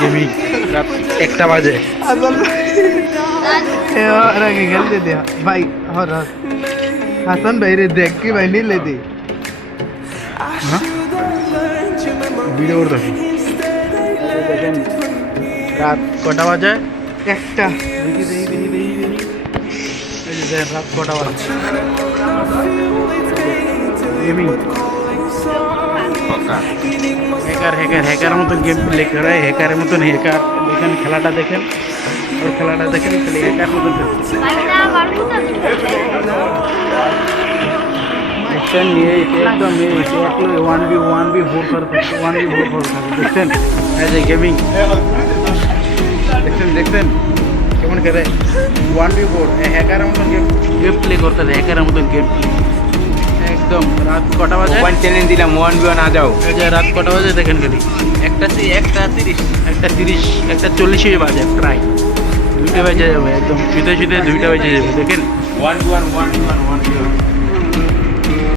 gaming रात 1टा बजे खेलते थे भाई और हसन भाई रे देख के भाई नहीं लेती वीडियो कर देखो देखें रात कटा बजे 1टा रात कटा बजे गेमिंग हैकर মতন গেম প্লে করে হ্যাকারের মতন হ্যাকার দেখেন খেলাটা দেখেন और খেলাটা দেখেন খালি হ্যাকার মতন দেখছেন ये एकदम ये एक 1v4 कर 1v4 দেখছেন এই যে গেমিং দেখছেন কেমন খেলে 1v4 হ্যাকারের মতন গেম প্লে করতে হ্যাকারের মতন গেম প্লে একদম রাত কটা বাজে ওয়ান চ্যালেঞ্জ দিলাম 1v1 आ जाओ এই যে রাত কটা বাজে দেখেন খালি 1:40 বাজে প্রায় 2টা বাজে যাবে একদম শুতে 2টা বাজে যাবে দেখেন 1v1 1v1 1v1